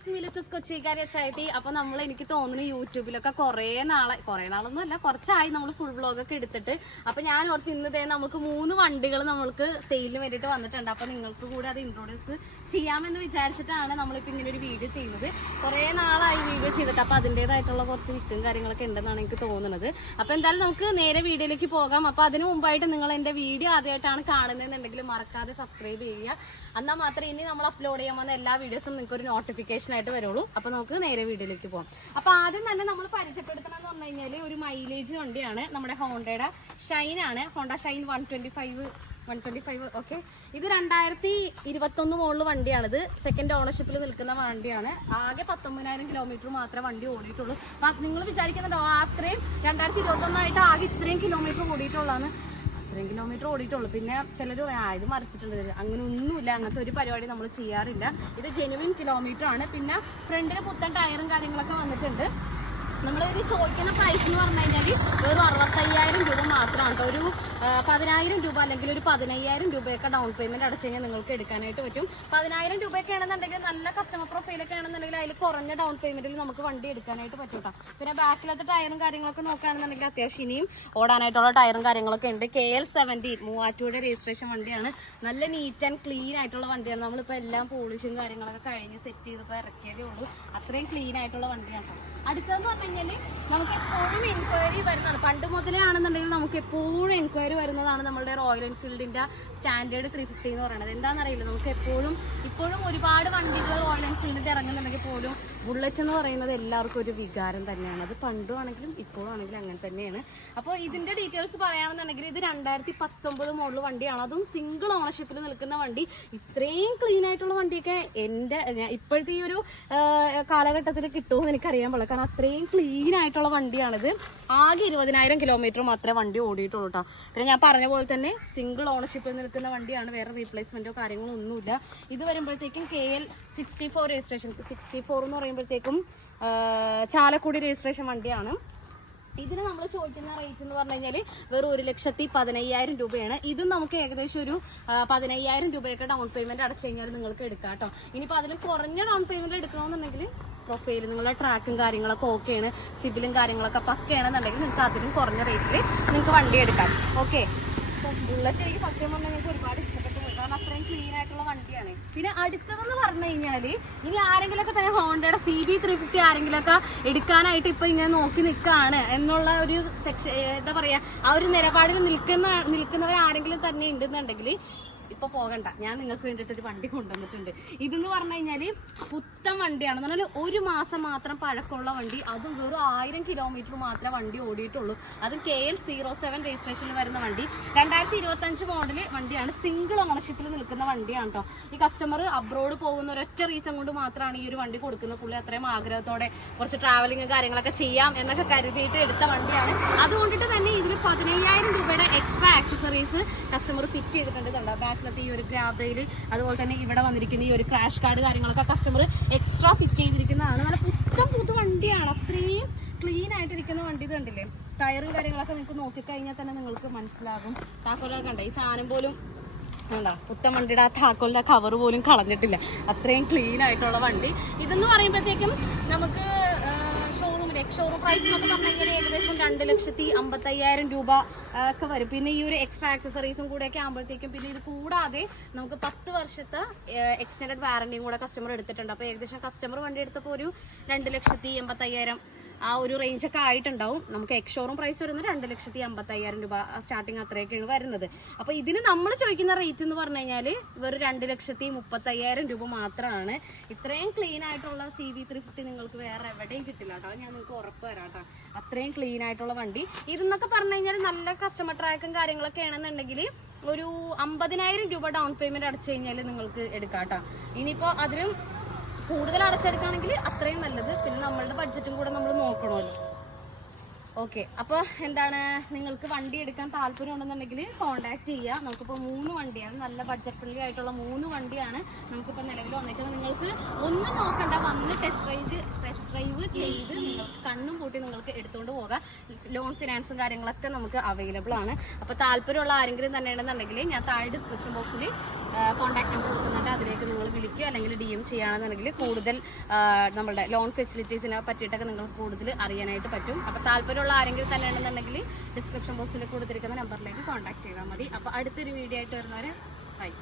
It's മിലിറ്റസ് കൊച്ചിക്കാരി അച്ചായത്തി. അപ്പൊ നമ്മൾ എനിക്ക് തോന്നുന്നു യൂട്യൂബിലൊക്കെ കുറേ നാളൊന്നും അല്ല, കുറച്ചായി നമ്മൾ ഫുൾ വ്ളോഗൊക്കെ എടുത്തിട്ട്. അപ്പൊ ഞാൻ ഓർത്ത് ഇന്നതേ നമുക്ക് 3 വണ്ടികൾ നമ്മൾക്ക് സെയിലിന് വേണ്ടിയിട്ട് വന്നിട്ടുണ്ട്. അപ്പൊ നിങ്ങൾക്ക് കൂടെ അത് ഇൻട്രോഡ്യൂസ് ചെയ്യാമെന്ന് വിചാരിച്ചിട്ടാണ് നമ്മളിപ്പോൾ ഇങ്ങനെ ഒരു വീഡിയോ ചെയ്യുന്നത്. കുറേ നാളായി വീഡിയോ ചെയ്തിട്ട്. അപ്പൊ അതിൻ്റെതായിട്ടുള്ള കുറച്ച് വിത്തും കാര്യങ്ങളൊക്കെ ഉണ്ടെന്നാണ് എനിക്ക് തോന്നുന്നത്. അപ്പൊ എന്തായാലും നമുക്ക് നേരെ വീഡിയോയിലേക്ക് പോകാം. അപ്പൊ അതിന് മുമ്പായിട്ട് നിങ്ങൾ എന്റെ വീഡിയോ ആദ്യമായിട്ടാണ് കാണുന്നതെന്നുണ്ടെങ്കിൽ മറക്കാതെ സബ്സ്ക്രൈബ് ചെയ്യുക. എന്നാൽ മാത്രമേ ഇനി നമ്മൾ അപ്ലോഡ് ചെയ്യാൻ വന്ന എല്ലാ വീഡിയോസും നിങ്ങൾക്ക് ഒരു നോട്ടിഫിക്കേഷൻ ആയിട്ട് വരുള്ളൂ. അപ്പൊ നമുക്ക് നേരെ വീഡിയോയിലേക്ക് പോകാം. അപ്പൊ ആദ്യം തന്നെ നമ്മൾ പരിചയപ്പെടുത്തണമെന്ന് പറഞ്ഞു കഴിഞ്ഞാൽ ഒരു മൈലേജ് വണ്ടിയാണ്. നമ്മുടെ ഹോണ്ടയുടെ ഷൈൻ ആണ്. ഹോണ്ട ഷൈൻ 125. ഓക്കെ, ഇത് 2021 മോഡൽ വണ്ടിയാണിത്. സെക്കൻഡ് ഓണർഷിപ്പിൽ നിൽക്കുന്ന വണ്ടിയാണ്. ആകെ 19,000 കിലോമീറ്റർ മാത്രമേ വണ്ടി ഓടിയിട്ടുള്ളൂ. നിങ്ങൾ വിചാരിക്കുന്നുണ്ടോ അത്രയും 2021 ആയിട്ട് ആകെ ഇത്രയും കിലോമീറ്റർ ഓടിയിട്ടുള്ളതാണ്? അത്രയും കിലോമീറ്റർ ഓടിയിട്ടുള്ളൂ. പിന്നെ ചിലർ ഇത് മറിച്ചിട്ടുണ്ട്. അങ്ങനെ ഒന്നുമില്ല, അങ്ങനത്തെ ഒരു പരിപാടി നമ്മൾ ചെയ്യാറില്ല. ഇത് ജെനുവിൻ കിലോമീറ്റർ ആണ്. പിന്നെ ഫ്രണ്ടിൽ പുത്തൻ ടയറും കാര്യങ്ങളൊക്കെ വന്നിട്ടുണ്ട്. നമ്മളൊരു ചോദിക്കുന്ന പ്രൈസ് എന്ന് പറഞ്ഞു കഴിഞ്ഞാൽ വെറും 65,000 രൂപ മാത്രമാണ് കേട്ടോ. ഒരു 10,000 രൂപ അല്ലെങ്കിൽ ഒരു 15,000 രൂപയൊക്കെ ഡൗൺ പേയ്മെന്റ് അടച്ചു കഴിഞ്ഞാൽ നിങ്ങൾക്ക് എടുക്കാനായിട്ട് പറ്റും. 10,000 രൂപയൊക്കെ ആണെന്നുണ്ടെങ്കിൽ നല്ല കസ്റ്റമർ പ്രൊഫൈലൊക്കെ ആണെന്നുണ്ടെങ്കിൽ അതിൽ കുറഞ്ഞ ഡൗൺ പേയ്മെന്റിൽ നമുക്ക് വണ്ടി എടുക്കാനായിട്ട് പറ്റും കേട്ടോ. പിന്നെ ബാക്കിലത്തെ ടയറും കാര്യങ്ങളൊക്കെ നോക്കുകയാണെന്നുണ്ടെങ്കിൽ അത്യാവശ്യം ഇനിയും ഓടാനായിട്ടുള്ള ടയറും കാര്യങ്ങളൊക്കെ ഉണ്ട്. KL17 മൂവാറ്റുപുഴ രജിസ്ട്രേഷൻ വണ്ടിയാണ്. നല്ല നീറ്റ് ആൻഡ് ക്ലീൻ ആയിട്ടുള്ള വണ്ടിയാണ്. നമ്മളിപ്പോൾ എല്ലാം പോളിഷും കാര്യങ്ങളൊക്കെ കഴിഞ്ഞ് സെറ്റ് ചെയ്തിപ്പോൾ ഇറക്കിയതേ ഉള്ളൂ. അത്രയും ക്ലീൻ ആയിട്ടുള്ള വണ്ടിയാണ്. അടുത്തതെന്ന് പറഞ്ഞു കഴിഞ്ഞാൽ നമുക്ക് എപ്പോഴും എൻക്വയറി വരുന്നതാണ്. പണ്ട് മുതലേ ആണെന്നുണ്ടെങ്കിൽ നമുക്ക് എപ്പോഴും എൻക്വയറി വരുന്നതാണ് നമ്മളുടെ റോയൽ എൻഫീൽഡിന്റെ സ്റ്റാൻഡേർഡ് 350 എന്ന് പറയുന്നത്. എന്താണെന്നറിയില്ല, നമുക്ക് ഇപ്പോഴും ഒരുപാട് വണ്ടികൾ റോയൽ എൻഫീൽഡിന്റെ ഇറങ്ങുന്നുണ്ടെങ്കിൽ പോലും ബുള്ളറ്റ് എന്ന് പറയുന്നത് എല്ലാവർക്കും ഒരു വികാരം തന്നെയാണ്. അത് പണ്ടും ആണെങ്കിലും ഇപ്പോഴും ആണെങ്കിലും അങ്ങനെ തന്നെയാണ്. അപ്പോൾ ഇതിന്റെ ഡീറ്റെയിൽസ് പറയുകയാണെന്നുണ്ടെങ്കിൽ ഇത് 2019 മോഡൽ വണ്ടിയാണ്. അതും സിംഗിൾ ഓണർഷിപ്പിൽ നിൽക്കുന്ന വണ്ടി. ഇത്രയും ക്ലീൻ ആയിട്ടുള്ള വണ്ടിയൊക്കെ ഇപ്പോഴത്തെ ഈ ഒരു കാലഘട്ടത്തിൽ കിട്ടുമെന്ന് എനിക്കറിയാൻ പാടില്ല. കാരണം അത്രയും ക്ലീൻ ആയിട്ടുള്ള വണ്ടിയാണിത്. ആകെ 20,000 കിലോമീറ്റർ മാത്രമേ വണ്ടി ഓടിയിട്ടുള്ളൂ കേട്ടോ. പിന്നെ ഞാൻ പറഞ്ഞ പോലെ തന്നെ സിംഗിൾ ഓണർഷിപ്പിൽ നിൽക്കുന്ന വണ്ടിയാണ്. വേറെ റീപ്ലേസ്മെന്റോ കാര്യങ്ങളോ ഒന്നുമില്ല. ഇത് വരുമ്പോഴത്തേക്കും KL64 രജിസ്ട്രേഷൻ. 64 എന്ന് പറയുമ്പോഴത്തേക്കും ചാലക്കുടി രജിസ്ട്രേഷൻ വണ്ടിയാണ്. ഇതിന് നമ്മൾ ചോദിക്കുന്ന റേറ്റ് എന്ന് പറഞ്ഞു കഴിഞ്ഞാൽ വെറും 1,15,000 രൂപയാണ്. ഇതും നമുക്ക് ഏകദേശം ഒരു 15,000 രൂപയൊക്കെ ഡൗൺ പേയ്മെന്റ് അടച്ചു കഴിഞ്ഞാൽ നിങ്ങൾക്ക് എടുക്കാം കേട്ടോ. ഇനിയിപ്പോൾ അതിൽ കുറഞ്ഞ ഡൗൺ പേയ്മെന്റ് എടുക്കണമെന്നുണ്ടെങ്കിൽ പ്രൊഫൈൽ നിങ്ങളുടെ ട്രാക്കും കാര്യങ്ങളൊക്കെ ഓക്കെയാണ്, സിബിലും കാര്യങ്ങളൊക്കെ പക്കയാണെന്നുണ്ടെങ്കിൽ നിങ്ങൾക്ക് അതിലും കുറഞ്ഞ റേറ്റിൽ നിങ്ങൾക്ക് വണ്ടി എടുക്കാം. ഓക്കെ, ബുള്ളറ്റ് എനിക്ക് സത്യം പറഞ്ഞാൽ നിങ്ങൾക്ക് ഒരുപാട് ഇഷ്ടപ്പെട്ടു പോയി. കാരണം അത്രയും ക്ലീൻ ആയിട്ടുള്ള വണ്ടിയാണ്. പിന്നെ അടുത്തതെന്ന് പറഞ്ഞു കഴിഞ്ഞാൽ ഇനി ആരെങ്കിലുമൊക്കെ തന്നെ ഹോണ്ടയുടെ CB350 ആരെങ്കിലുമൊക്കെ എടുക്കാനായിട്ട് ഇപ്പൊ ഇങ്ങനെ നോക്കി നിൽക്കുകയാണ് എന്നുള്ള ഒരു എന്താ പറയാ, ആ ഒരു നിലപാടിൽ നിൽക്കുന്നവർ ആരെങ്കിലും തന്നെ ഉണ്ടെന്നുണ്ടെങ്കിൽ ഇപ്പൊ പോകണ്ട, ഞാൻ നിങ്ങൾക്ക് വേണ്ടിയിട്ട് ഒരു വണ്ടി കൊണ്ടുവന്നിട്ടുണ്ട്. ഇതെന്ന് പറഞ്ഞു കഴിഞ്ഞാല് പുത്തൻ വണ്ടിയാണെന്ന് പറഞ്ഞാൽ 1 മാസം മാത്രം പഴക്കമുള്ള വണ്ടി. അതും വെറും 1000 കിലോമീറ്റർ മാത്രമേ വണ്ടി ഓടിയിട്ടുള്ളൂ. അത് KL07 രജിസ്ട്രേഷനിൽ വരുന്ന വണ്ടി. 2025 മോഡല് വണ്ടിയാണ്. സിംഗിൾ ഓണർഷിപ്പിൽ നിൽക്കുന്ന വണ്ടിയാണ് കേട്ടോ. ഈ കസ്റ്റമർ അബ്രോഡ് പോകുന്ന ഒരൊറ്റ റീസൺ കൊണ്ട് മാത്രമാണ് ഈ ഒരു വണ്ടി കൊടുക്കുന്നത്. പുള്ളി അത്രയും ആഗ്രഹത്തോടെ കുറച്ച് ട്രാവലിംഗ് കാര്യങ്ങളൊക്കെ ചെയ്യാം എന്നൊക്കെ കരുതിയിട്ട് എടുത്ത വണ്ടിയാണ്. അതുകൊണ്ടിട്ട് തന്നെ ഇതിൽ 15,000 രൂപയുടെ എക്സ്ട്രാ ആക്സസറീസ് കസ്റ്റമർ ഫിറ്റ് ചെയ്തിട്ടുണ്ട്. ബാക്കിലത്തെ ഈ ഒരു ഗ്രാബ് റെയിൽ, അതുപോലെ തന്നെ ഇവിടെ വന്നിരിക്കുന്ന ഈ ഒരു ക്രാഷ് കാർഡ് കാര്യങ്ങളൊക്കെ കസ്റ്റമർ എക്സ്ട്രാ ഫിറ്റ് ചെയ്തിരിക്കുന്നതാണ്. നല്ല പുതു വണ്ടിയാണ്. അത്രയും ക്ലീൻ ആയിട്ടിരിക്കുന്ന വണ്ടി. ഇത് കണ്ടില്ലേ, ടയറും കാര്യങ്ങളൊക്കെ നിങ്ങൾക്ക് നോക്കിക്കഴിഞ്ഞാൽ തന്നെ നിങ്ങൾക്ക് മനസ്സിലാകും. താക്കോലൊക്കെ കണ്ടേ, ഈ സാധനം പോലും എന്താ പുത്തൻ വണ്ടിയുടെ ആ താക്കോലിന്റെ കവർ പോലും കളഞ്ഞിട്ടില്ല. അത്രയും ക്ലീൻ ആയിട്ടുള്ള വണ്ടി. ഇതെന്ന് പറയുമ്പോഴത്തേക്കും നമുക്ക് ഷോറൂം പ്രൈസ് എന്നൊക്കെ പറഞ്ഞു കഴിഞ്ഞാൽ ഏകദേശം 2,55,000 രൂപ ഒക്കെ വരും. പിന്നെ ഈ ഒരു എക്സ്ട്രാ ആക്സസറീസും കൂടെയൊക്കെ ആകുമ്പോഴത്തേക്കും, പിന്നെ ഇത് കൂടാതെ നമുക്ക് 10 വർഷത്തെ എക്സ്റ്റൻഡഡ് വാറന്റിയും കൂടെ കസ്റ്റമർ എടുത്തിട്ടുണ്ട്. അപ്പോൾ ഏകദേശം കസ്റ്റമർ വണ്ടി എടുത്തപ്പോൾ ഒരു 2,85,000 ആ ഒരു റേഞ്ചൊക്കെ ആയിട്ടുണ്ടാവും. നമുക്ക് എക്സ്ഷോറൂം പ്രൈസ് വരുന്നത് 2,55,000 രൂപ സ്റ്റാർട്ടിങ് അത്രയൊക്കെയാണ് വരുന്നത്. അപ്പോൾ ഇതിന് നമ്മൾ ചോദിക്കുന്ന റേറ്റ് എന്ന് പറഞ്ഞു കഴിഞ്ഞാൽ വെറും 2,35,000 രൂപ മാത്രമാണ്. ഇത്രയും ക്ലീൻ ആയിട്ടുള്ള CB350 നിങ്ങൾക്ക് വേറെ എവിടെയും കിട്ടില്ല കേട്ടോ. ഞാൻ നിങ്ങൾക്ക് ഉറപ്പ് തരാം കേട്ടോ. അത്രയും ക്ലീൻ ആയിട്ടുള്ള വണ്ടി. ഇതെന്നൊക്കെ പറഞ്ഞു കഴിഞ്ഞാൽ നല്ല കസ്റ്റമർ ട്രാക്കും കാര്യങ്ങളൊക്കെ ആണെന്നുണ്ടെങ്കിൽ ഒരു 50,000 രൂപ ഡൗൺ പേയ്മെന്റ് അടച്ചു കഴിഞ്ഞാൽ നിങ്ങൾക്ക് എടുക്കാം കേട്ടോ. ഇനിയിപ്പോൾ അതിലും കൂടുതൽ അടച്ചെടുക്കുകയാണെങ്കിൽ അത്രയും നല്ലത്. പിന്നെ നമ്മളുടെ ബഡ്ജറ്റും കൂടെ നമ്മൾ നോക്കണമല്ലോ. ഓക്കെ, അപ്പോൾ എന്താണ്, നിങ്ങൾക്ക് വണ്ടി എടുക്കാൻ താല്പര്യം ഉണ്ടെന്നുണ്ടെങ്കിൽ കോൺടാക്ട് ചെയ്യുക. നമുക്കിപ്പോൾ 3 വണ്ടിയാണ്, നല്ല ബഡ്ജറ്റ് ഫ്രണ്ട്ലി ആയിട്ടുള്ള 3 വണ്ടിയാണ് നമുക്കിപ്പോൾ നിലവിൽ വന്നിരിക്കുന്നത്. നിങ്ങൾക്ക് ഒന്നും നോക്കണ്ട, വന്ന് ടെസ്റ്റ് ഡ്രൈവ് ചെയ്ത് നിങ്ങൾക്ക് കണ്ണും പൂട്ടി നിങ്ങൾക്ക് എടുത്തുകൊണ്ട് പോകാം. ലോൺ ഫിനാൻസും കാര്യങ്ങളൊക്കെ നമുക്ക് അവൈലബിൾ ആണ്. അപ്പോൾ താല്പര്യമുള്ള ആരെങ്കിലും തന്നെ ഉണ്ടെന്നുണ്ടെങ്കിൽ ഞാൻ താഴെ ഡിസ്ക്രിപ്ഷൻ ബോക്സിൽ കോൺടാക്ട് നമ്പർ കൊടുക്കുന്നുണ്ട്, അതിലേക്ക് നിങ്ങൾ വിളിക്കുക, അല്ലെങ്കിൽ DM ചെയ്യുകയാണെന്നുണ്ടെങ്കിൽ കൂടുതൽ നമ്മളുടെ ലോൺ ഫെസിലിറ്റീസിനെ പറ്റിയിട്ടൊക്കെ നിങ്ങൾക്ക് കൂടുതൽ അറിയാനായിട്ട് പറ്റും. അപ്പോൾ താല്പര്യമുള്ള ആരെങ്കിലും തന്നെ ഉണ്ടെന്നുണ്ടെങ്കിൽ ഡിസ്ക്രിപ്ഷൻ ബോക്സിൽ കൊടുത്തിരിക്കുന്ന നമ്പറിലേക്ക് കോൺടാക്ട് ചെയ്താൽ മതി. അപ്പോൾ അടുത്തൊരു വീഡിയോ ആയിട്ട് വരുന്നവരെ ബൈ.